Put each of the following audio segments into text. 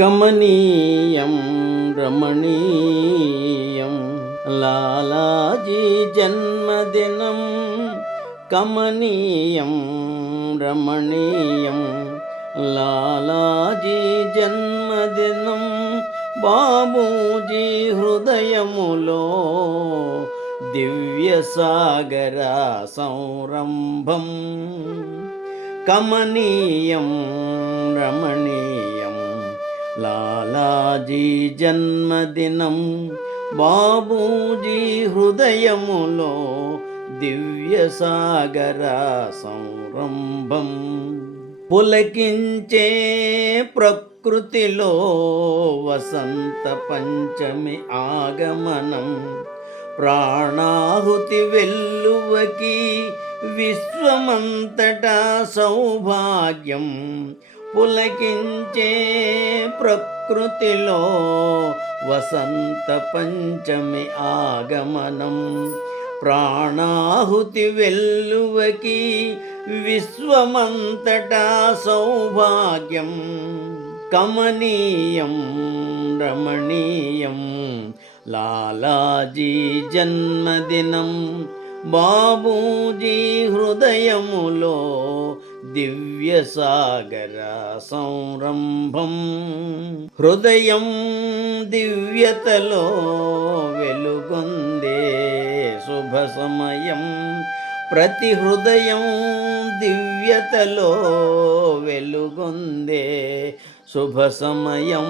కమనీయం రమణీయం లాలాజీ జన్మదినం. కమనీయం రమణీయం లాలాజీ జన్మదినం. బాబూజీ హృదయములో దివ్య సాగర సంరంభం. కమనీయం రమణీయం లాలాజీ జన్మదినం. బాబూజీ హృదయములో దివ్య సాగర సంరంభం. పులకించే ప్రకృతిలో వసంత పంచమి ఆగమనం. ప్రాణాహుతి వెల్లువకి విశ్వమంతటా సౌభాగ్యం. పులకించే ప్రకృతిలో వసంత పంచమి ఆగమనం. ప్రాణాహుతి వెల్లువకి విశ్వమంతటా సౌభాగ్యం. కమనీయం రమణీయం లాలాజీ జన్మదినం. బాబూజీ హృదయములో దివ్య సాగర సంరంభం. హృదయం దివ్యతలో వెలుగొందే శుభ సమయం. ప్రతి హృదయం దివ్యతలో వెలుగొందే శుభ సమయం.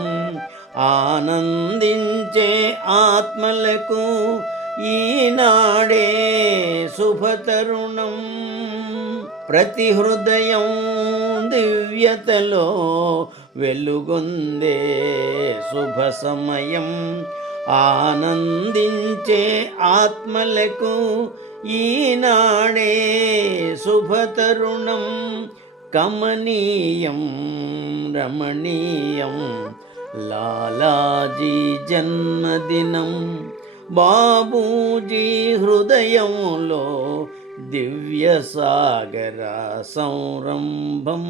ఆనందించే ఆత్మలకు ఈనాడే శుభతరుణం. ప్రతి హృదయం దివ్యతలో వెలుగొందే శుభ సమయం. ఆనందించే ఆత్మలకు ఈనాడే శుభతరుణం. కమనీయం రమణీయం లాలాజీ జన్మదినం. బాబూజీ హృదయములో దివ్య సాగర సంరంభం.